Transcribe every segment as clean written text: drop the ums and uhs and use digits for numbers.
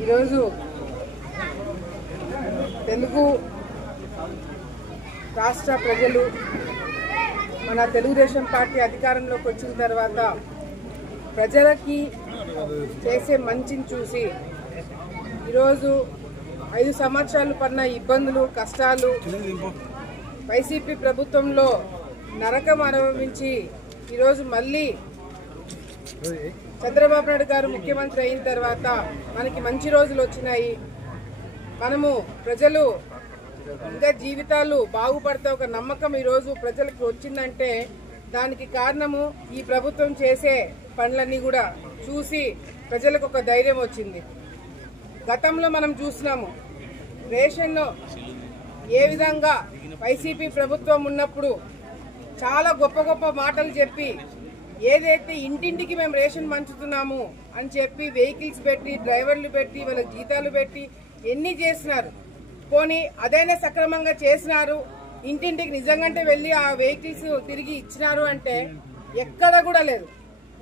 ఈరోజు తెలుగు రాష్ట్ర ప్రజలు మన తెలుగుదేశం పార్టీ అధికారంలోకి వచ్చిన తర్వాత ప్రజలకి చేసే మంచిని చూసి ఈరోజు 5 సంవత్సరాలు పడిన ఇబ్బందులు కష్టాలు వైసీపీ ప్రభుత్వంలో నరకం అనుభవించి ఈరోజు మళ్ళీ చంద్రబాబు నాయుడు గారు ముఖ్యమంత్రి అయిన తర్వాత మనకి మంచి రోజులు వచ్చినాయి. మనము ప్రజలు ఇంకా జీవితాలు బాగుపడతాయి ఒక నమ్మకం ఈరోజు ప్రజలకు వచ్చిందంటే దానికి కారణము ఈ ప్రభుత్వం చేసే పనులన్నీ కూడా చూసి ప్రజలకు ఒక ధైర్యం వచ్చింది. గతంలో మనం చూసినాము రేషన్లో ఏ విధంగా వైసీపీ ప్రభుత్వం ఉన్నప్పుడు చాలా గొప్ప గొప్ప మాటలు చెప్పి ఏదైతే ఇంటింటికి మేము రేషన్ పంచుతున్నాము అని చెప్పి వెహికల్స్ పెట్టి డ్రైవర్లు పెట్టి వాళ్ళకి జీతాలు పెట్టి ఎన్ని చేసినారు. పోనీ అదైనా సక్రమంగా చేసినారు, ఇంటింటికి నిజంగానే వెళ్ళి ఆ వెహికల్స్ తిరిగి ఇచ్చినారు అంటే ఎక్కడ కూడా లేదు.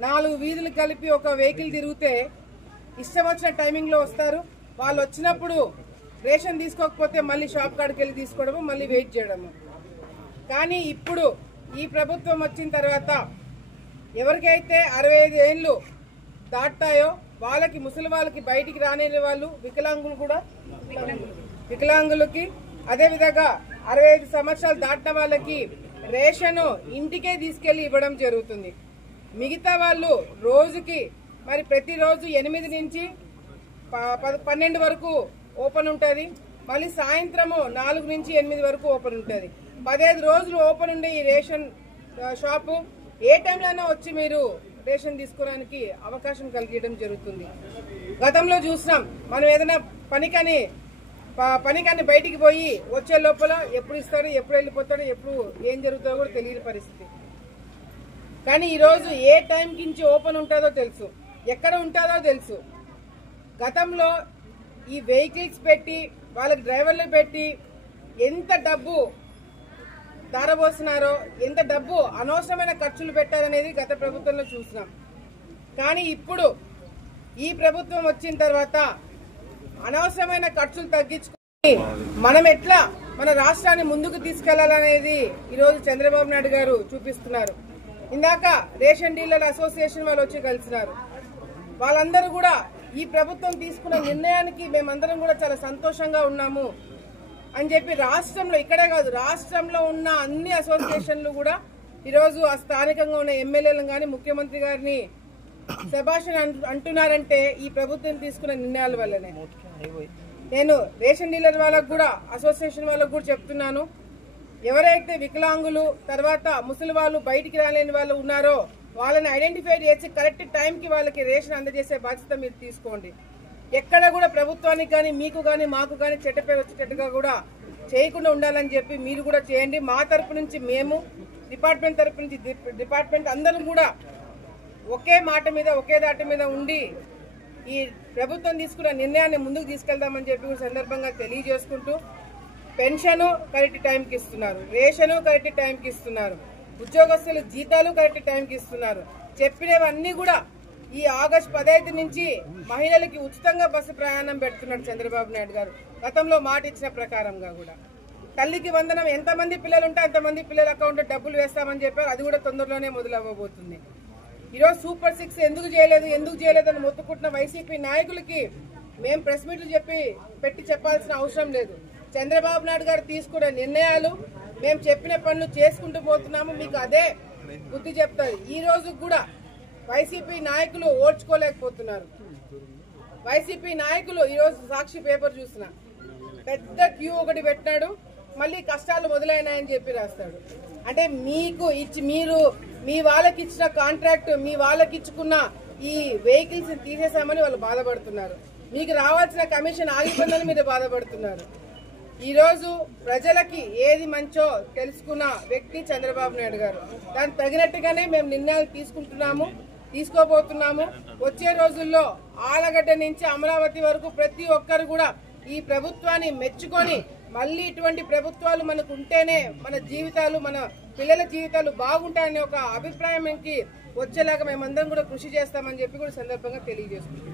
4 వీధులు కలిపి ఒక వెహికల్ తిరిగితే ఇష్టం వచ్చిన టైమింగ్లో వస్తారు. వాళ్ళు వచ్చినప్పుడు రేషన్ తీసుకోకపోతే మళ్ళీ షాప్ కాడికి వెళ్ళి తీసుకోవడము, మళ్ళీ వెయిట్ చేయడము. కానీ ఇప్పుడు ఈ ప్రభుత్వం వచ్చిన తర్వాత ఎవరికైతే 65 ఏళ్ళు దాటాయో వాళ్ళకి, ముసలి వాళ్ళకి, బయటికి రాలేని వాళ్ళు, వికలాంగులు కూడా వికలాంగులకి, అదేవిధంగా 65 సంవత్సరాలు దాటిన వాళ్ళకి రేషను ఇంటికే తీసుకెళ్లి ఇవ్వడం జరుగుతుంది. మిగతా వాళ్ళు రోజుకి మరి ప్రతిరోజు 8 నుంచి 12 వరకు ఓపెన్ ఉంటుంది. మళ్ళీ సాయంత్రము 4 నుంచి 8 వరకు ఓపెన్ ఉంటుంది. 15 రోజులు ఓపెన్ ఉండే ఈ రేషన్ షాపు ఏ టైంలోనైనా వచ్చి మీరు రేషన్ తీసుకోవడానికి అవకాశం కలిగించడం జరుగుతుంది. గతంలో చూసినాం మనం ఏదైనా పనికని బయటికి పోయి వచ్చే లోపల ఎప్పుడు ఇస్తాడు, ఎప్పుడు వెళ్ళిపోతాడు, ఎప్పుడు ఏం జరుగుతుందో కూడా తెలియని పరిస్థితి. కానీ ఈరోజు ఏ టైంకి నుంచి ఓపెన్ ఉంటుందో తెలుసు, ఎక్కడ ఉంటుందో తెలుసు. గతంలో ఈ వెహికల్స్ పెట్టి వాళ్ళకి డ్రైవర్లు పెట్టి ఎంత డబ్బు దారబోసినారో, ఎంత డబ్బు అనవసరమైన ఖర్చులు పెట్టారనేది గత ప్రభుత్వంలో చూసినాం. కానీ ఇప్పుడు ఈ ప్రభుత్వం వచ్చిన తర్వాత అనవసరమైన ఖర్చులు తగ్గించుకొని మనం ఎట్లా మన రాష్ట్రాన్ని ముందుకు తీసుకెళ్లాలనేది ఈరోజు చంద్రబాబు నాయుడు గారు చూపిస్తున్నారు. ఇందాక రేషన్ డీలర్ అసోసియేషన్ వాళ్ళు వచ్చి కలిసినారు. వాళ్ళందరూ కూడా ఈ ప్రభుత్వం తీసుకున్న నిర్ణయానికి మేమందరం కూడా చాలా సంతోషంగా ఉన్నాము అని చెప్పి రాష్ట్రంలో, ఇక్కడే కాదు రాష్ట్రంలో ఉన్న అన్ని అసోసియేషన్లు కూడా ఈరోజు ఆ స్థానికంగా ఉన్న ఎమ్మెల్యేలను కానీ ముఖ్యమంత్రి గారిని శభాషణ అంటున్నారంటే ఈ ప్రభుత్వం తీసుకున్న నిర్ణయాల వల్లనే. నేను రేషన్ డీలర్ వాళ్ళకు కూడా, అసోసియేషన్ వాళ్ళకు కూడా చెప్తున్నాను, ఎవరైతే వికలాంగులు తర్వాత ముసలి వాళ్ళు, బయటికి రాలేని వాళ్ళు ఉన్నారో వాళ్ళని ఐడెంటిఫై చేసి కరెక్ట్ టైంకి వాళ్ళకి రేషన్ అందజేసే బాధ్యత మీరు తీసుకోండి. ఎక్కడ కూడా ప్రభుత్వానికి కానీ మీకు కానీ మాకు కానీ చెడ్డ పేరు వచ్చేటట్టుగా కూడా చేయకుండా ఉండాలని చెప్పి మీరు కూడా చేయండి. మా తరపు నుంచి మేము, డిపార్ట్మెంట్ తరపు నుంచి డిపార్ట్మెంట్ అందరం కూడా ఒకే మాట మీద, ఒకే దాటి మీద ఉండి ఈ ప్రభుత్వం తీసుకున్న నిర్ణయాన్ని ముందుకు తీసుకెళ్దామని చెప్పి కూడా సందర్భంగా తెలియజేసుకుంటూ, పెన్షను కరెక్ట్ టైంకి ఇస్తున్నారు, రేషను కరెక్ట్ టైంకి ఇస్తున్నారు, ఉద్యోగస్తులు జీతాలు కరెక్ట్ టైంకి ఇస్తున్నారు. చెప్పినవన్నీ కూడా ఈ ఆగస్టు 15 నుంచి మహిళలకి ఉచితంగా బస్సు ప్రయాణం పెడుతున్నాడు చంద్రబాబు నాయుడు గారు. గతంలో మాట ఇచ్చిన ప్రకారంగా కూడా తల్లికి వందనం, ఎంతమంది పిల్లలు ఉంటే అంతమంది పిల్లల అకౌంట్లో డబ్బులు వేస్తామని చెప్పారు. అది కూడా తొందరలోనే మొదలవ్వబోతుంది. ఈరోజు సూపర్ 6 ఎందుకు చేయలేదు అని మొత్తుకుంటున్న వైసీపీ నాయకులకి మేము ప్రెస్ మీట్లు పెట్టి చెప్పాల్సిన అవసరం లేదు. చంద్రబాబు నాయుడు గారు తీసుకున్న నిర్ణయాలు, మేము చెప్పిన పనులు చేసుకుంటూ పోతున్నాము. మీకు అదే బుద్ధి చెప్తారు. ఈ రోజు కూడా వైసీపీ నాయకులు ఓడ్చుకోలేకపోతున్నారు. వైసీపీ నాయకులు ఈరోజు సాక్షి పేపర్ చూసిన పెద్ద క్యూ ఒకటి పెట్టినాడు, మళ్ళీ కష్టాలు మొదలైనాయని చెప్పి రాస్తాడు. అంటే మీకు మీరు మీ వాళ్ళకి ఇచ్చిన కాంట్రాక్ట్, మీ వాళ్ళకి ఇచ్చుకున్న ఈ వెహికల్స్ తీసేసామని వాళ్ళు బాధపడుతున్నారు. మీకు రావాల్సిన కమిషన్ ఆగిపోయిందని మీరు బాధపడుతున్నారు. ఈ రోజు ప్రజలకి ఏది మంచో తెలుసుకున్న వ్యక్తి చంద్రబాబు నాయుడు గారు. దానికి తగినట్టుగానే మేము నిర్ణయాలు తీసుకోబోతున్నాము. వచ్చే రోజుల్లో ఆలగడ్డ నుంచి అమరావతి వరకు ప్రతి ఒక్కరు కూడా ఈ ప్రభుత్వాన్ని మెచ్చుకొని మళ్ళీ ఇటువంటి ప్రభుత్వాలు మనకు ఉంటేనే మన జీవితాలు, మన పిల్లల జీవితాలు బాగుంటాయనే ఒక అభిప్రాయానికి వచ్చేలాగా మేమందరం కూడా కృషి చేస్తామని చెప్పి కూడా సందర్భంగా తెలియజేస్తున్నాం.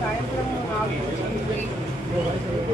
సాయంత్రం 4